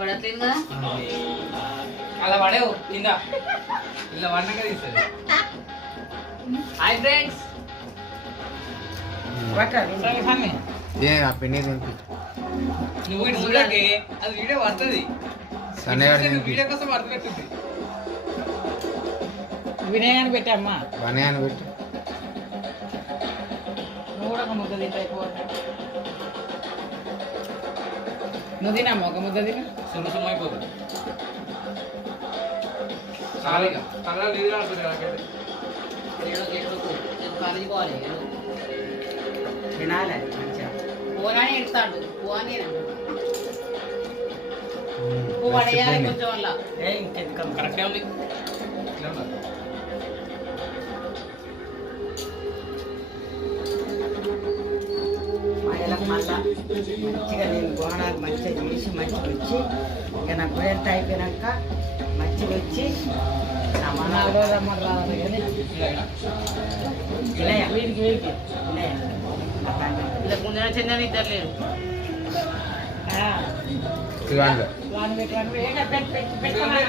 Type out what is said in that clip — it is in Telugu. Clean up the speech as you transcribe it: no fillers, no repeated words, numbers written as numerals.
పడట్లేదు కదా అలా పడేవు కింద ఇలా వన్నగా తీస్తుంది. Hi friends. నువ్వు ఇటు చూడకే అది వీడియో పడుతుంది. వీడియో కోసం పడుతున్నట్టుంది. వినయాన్ని పెట్టమ్మా. వనయాన్ని పెట్టి నువ్వు కూడా ఒక ముద్ద తింటే అయిపోవాలి. నువ్వు తినమ్మా ఒక ముద్ద తిన. సుమ్మ సుమ్మ అయిపోతుంది. చాలా కళ్ళ నీళ్ళు ఆడుతుంది నాకైతే. కాలేజీ పోవాలి తినాలి మంచిగా. పోనాని ఎడతాడు పోని పువ్వు పడేయాలి కొంచెం వల్ల ఇంకెందుకమ్మ. కరెక్టే ఉంది. ఇట్లా ఉందా? మళ్ళా మంచిగా నేను గోణాలు మంచిగా చేసి మంచిగా వచ్చి ఇక నా గోయంత అయిపోయినాక మంచిగా వచ్చి నాలుగు రమ్మని రావాలి కానీ వినయ వీడికి వీడికి వినయ ఇలా ముందు చిన్న ఇద్దరు లేరు ఇవాళ వాడిని పెట్టుకోవాలి. పెట్టుకోవాలి.